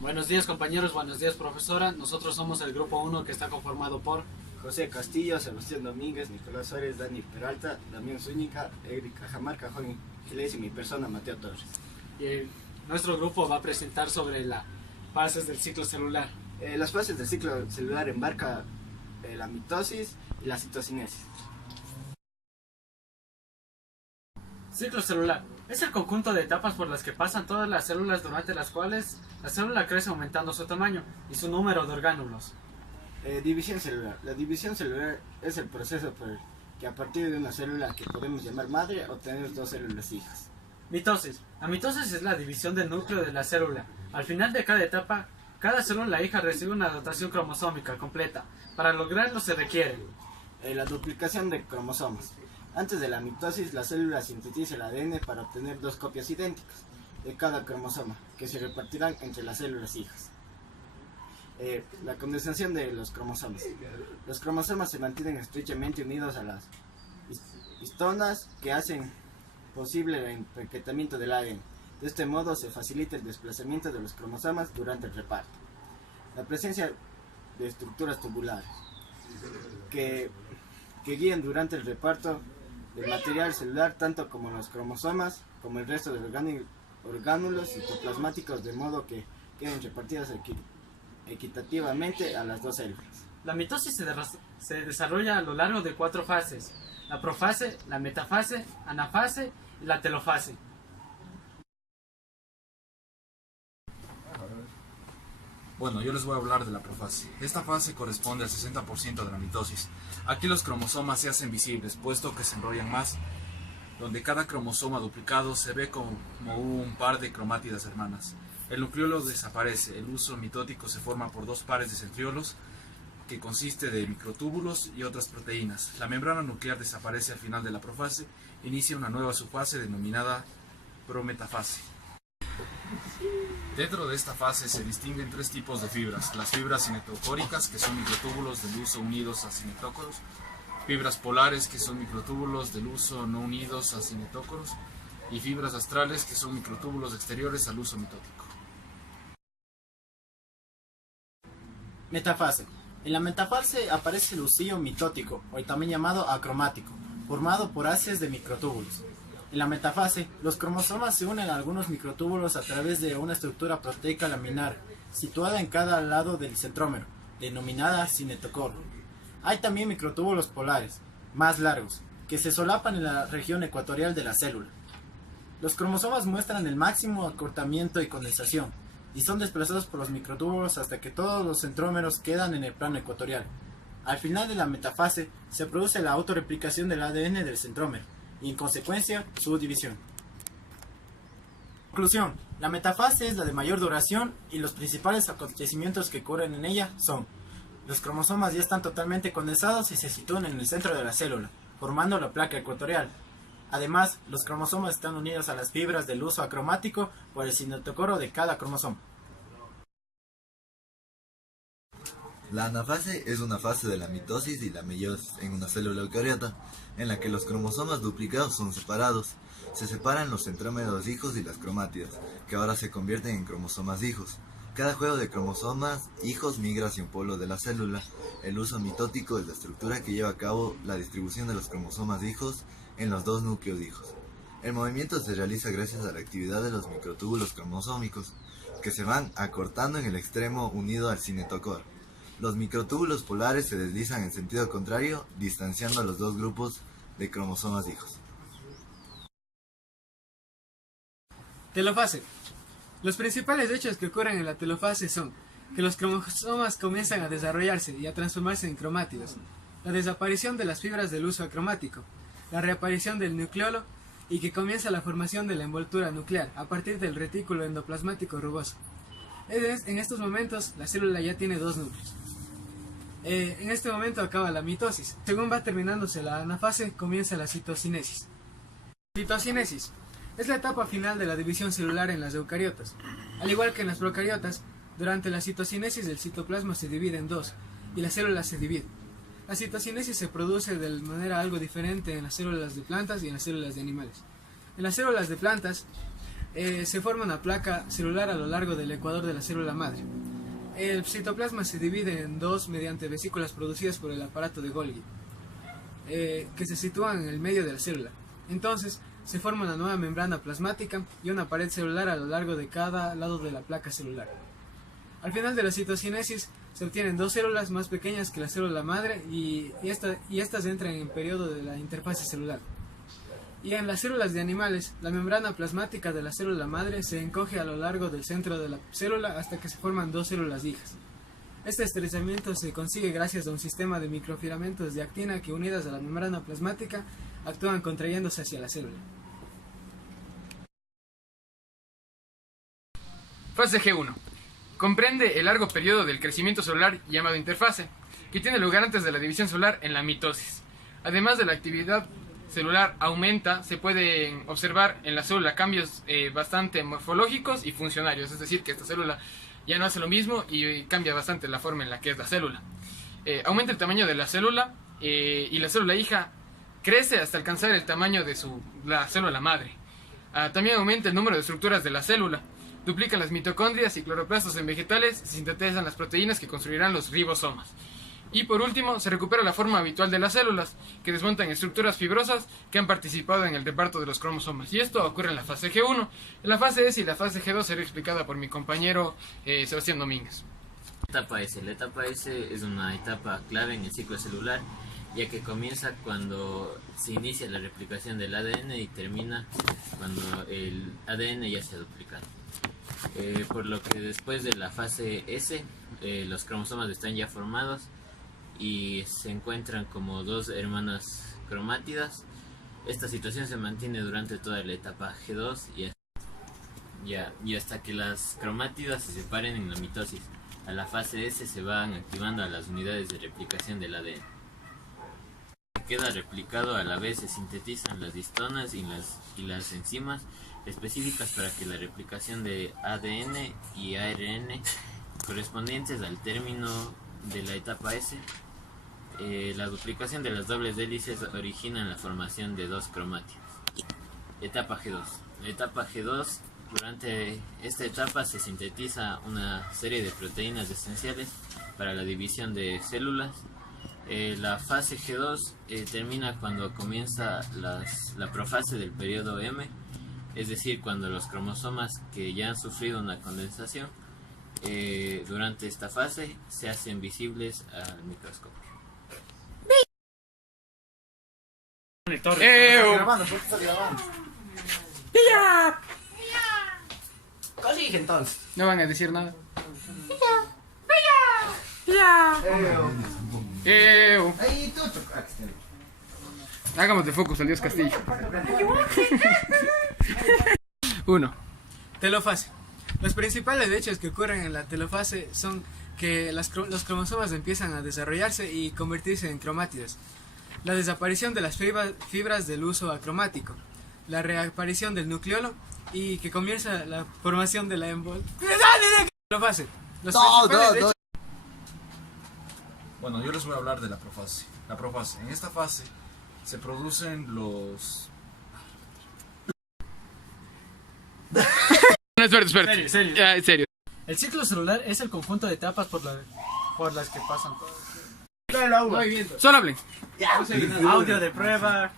Buenos días compañeros, buenos días profesora. Nosotros somos el grupo 1 que está conformado por José Castillo, Sebastián Domínguez, Nicolás Suárez, Dani Peralta, Damián Zúñiga, Erika Jamarca, Juan Giles y mi persona, Mateo Torres. y nuestro grupo va a presentar sobre las fases del ciclo celular. Las fases del ciclo celular embarca la mitosis y la citocinesis. Ciclo celular es el conjunto de etapas por las que pasan todas las células durante las cuales la célula crece aumentando su tamaño y su número de orgánulos. División celular. La división celular es el proceso por el que a partir de una célula que podemos llamar madre obtenemos dos células hijas. Mitosis. La mitosis es la división del núcleo de la célula. Al final de cada etapa, cada célula hija recibe una dotación cromosómica completa. Para lograrlo se requiere La duplicación de cromosomas. Antes de la mitosis, la célula sintetiza el ADN para obtener dos copias idénticas de cada cromosoma, que se repartirán entre las células hijas. La condensación de los cromosomas. Los cromosomas se mantienen estrechamente unidos a las histonas que hacen posible el empaquetamiento del ADN. De este modo se facilita el desplazamiento de los cromosomas durante el reparto. La presencia de estructuras tubulares que guían durante el reparto del material celular tanto como los cromosomas como el resto de orgánulos citoplasmáticos, de modo que queden repartidas equitativamente a las dos células. La mitosis se desarrolla a lo largo de 4 fases: la profase, la metafase, anafase y la telofase. Bueno, yo les voy a hablar de la profase. Esta fase corresponde al 60% de la mitosis. Aquí los cromosomas se hacen visibles, puesto que se enrollan más, donde cada cromosoma duplicado se ve como un par de cromátidas hermanas. El nucleolo desaparece, el uso mitótico se forma por dos pares de centriolos, que consiste de microtúbulos y otras proteínas. La membrana nuclear desaparece al final de la profase, inicia una nueva subfase denominada prometafase. Dentro de esta fase se distinguen 3 tipos de fibras: las fibras cinetocóricas, que son microtúbulos del uso unidos a cinetócoros; fibras polares, que son microtúbulos del uso no unidos a cinetócoros; y fibras astrales, que son microtúbulos exteriores al uso mitótico. Metafase. En la metafase aparece el usillo mitótico, o también llamado acromático, formado por haces de microtúbulos. En la metafase, los cromosomas se unen a algunos microtúbulos a través de una estructura proteica laminar, situada en cada lado del centrómero, denominada cinetocoro. Hay también microtúbulos polares, más largos, que se solapan en la región ecuatorial de la célula. Los cromosomas muestran el máximo acortamiento y condensación, y son desplazados por los microtúbulos hasta que todos los centrómeros quedan en el plano ecuatorial. Al final de la metafase se produce la autorreplicación del ADN del centrómero, y en consecuencia su división. Conclusión: la metafase es la de mayor duración y los principales acontecimientos que ocurren en ella son: los cromosomas ya están totalmente condensados y se sitúan en el centro de la célula, formando la placa ecuatorial. Además, los cromosomas están unidos a las fibras del uso acromático por el cinetocoro de cada cromosoma. La anafase es una fase de la mitosis y la meiosis en una célula eucariota, en la que los cromosomas duplicados son separados. Se separan los centrómeros hijos y las cromátidas, que ahora se convierten en cromosomas hijos. Cada juego de cromosomas hijos migra hacia un polo de la célula. El uso mitótico es la estructura que lleva a cabo la distribución de los cromosomas hijos en los dos núcleos hijos. El movimiento se realiza gracias a la actividad de los microtúbulos cromosómicos, que se van acortando en el extremo unido al cinetocoro. Los microtúbulos polares se deslizan en sentido contrario, distanciando a los dos grupos de cromosomas hijos. Telofase. Los principales hechos que ocurren en la telofase son que los cromosomas comienzan a desarrollarse y a transformarse en cromátidos, la desaparición de las fibras del uso acromático, la reaparición del nucleolo y que comienza la formación de la envoltura nuclear a partir del retículo endoplasmático rugoso. En estos momentos la célula ya tiene dos núcleos. En este momento acaba la mitosis. Según va terminándose la anafase, comienza la citocinesis. Citocinesis es la etapa final de la división celular en las eucariotas. Al igual que en las procariotas, durante la citocinesis el citoplasma se divide en dos y la célula se divide. La citocinesis se produce de manera algo diferente en las células de plantas y en las células de animales. En las células de plantas se forma una placa celular a lo largo del ecuador de la célula madre. El citoplasma se divide en dos mediante vesículas producidas por el aparato de Golgi, que se sitúan en el medio de la célula. Entonces, se forma una nueva membrana plasmática y una pared celular a lo largo de cada lado de la placa celular. Al final de la citocinesis se obtienen dos células más pequeñas que la célula madre y estas entran en periodo de la interfase celular. Y en las células de animales, la membrana plasmática de la célula madre se encoge a lo largo del centro de la célula hasta que se forman dos células hijas. Este estrechamiento se consigue gracias a un sistema de microfilamentos de actina que, unidas a la membrana plasmática, actúan contrayéndose hacia la célula. Fase G1. Comprende el largo periodo del crecimiento celular llamado interfase, que tiene lugar antes de la división celular en la mitosis. Además de la actividad celular aumenta, se pueden observar en la célula cambios bastante morfológicos y funcionarios, es decir, que esta célula ya no hace lo mismo y cambia bastante la forma en la que es la célula. Aumenta el tamaño de la célula y la célula hija crece hasta alcanzar el tamaño de la célula madre. También aumenta el número de estructuras de la célula. Duplican las mitocondrias y cloroplastos en vegetales, se sintetizan las proteínas que construirán los ribosomas. Y por último, se recupera la forma habitual de las células, que desmontan estructuras fibrosas que han participado en el reparto de los cromosomas. Y esto ocurre en la fase G1. En la fase S y la fase G2 será explicada por mi compañero Sebastián Domínguez. Etapa S. La etapa S es una etapa clave en el ciclo celular, ya que comienza cuando se inicia la replicación del ADN y termina cuando el ADN ya se ha duplicado. Por lo que después de la fase S, los cromosomas están ya formados y se encuentran como dos hermanas cromátidas. Esta situación se mantiene durante toda la etapa G2 y hasta que las cromátidas se separen en la mitosis. A la fase S se van activando a las unidades de replicación del ADN. Queda replicado, a la vez se sintetizan las histonas y las enzimas específicas para que la replicación de ADN y ARN correspondientes al término de la etapa S. La duplicación de las dobles hélices origina la formación de dos cromátidos. Etapa G2. La etapa G2, durante esta etapa se sintetiza una serie de proteínas esenciales para la división de células. La fase G2 termina cuando comienza la profase del periodo M, es decir, cuando los cromosomas que ya han sufrido una condensación durante esta fase se hacen visibles al microscopio. Grabando, ¿por qué estás grabando? Colige entonces. No van a decir nada. Ahí tú chocaste. Hagamos de focus al Dios Castillo. 1. Telofase. Los principales hechos que ocurren en la telofase son que los cromosomas empiezan a desarrollarse y convertirse en cromátidos, la desaparición de las fibras del uso acromático, la reaparición del nucleolo y que comienza la formación de la telofase. Los principales hechos. Bueno, yo les voy a hablar de la profase. La profase. En esta fase se producen los... No, espérate. Serio. Ya, en serio. El ciclo celular es el conjunto de etapas por las que pasan todos. Solo hablen. Audio de prueba.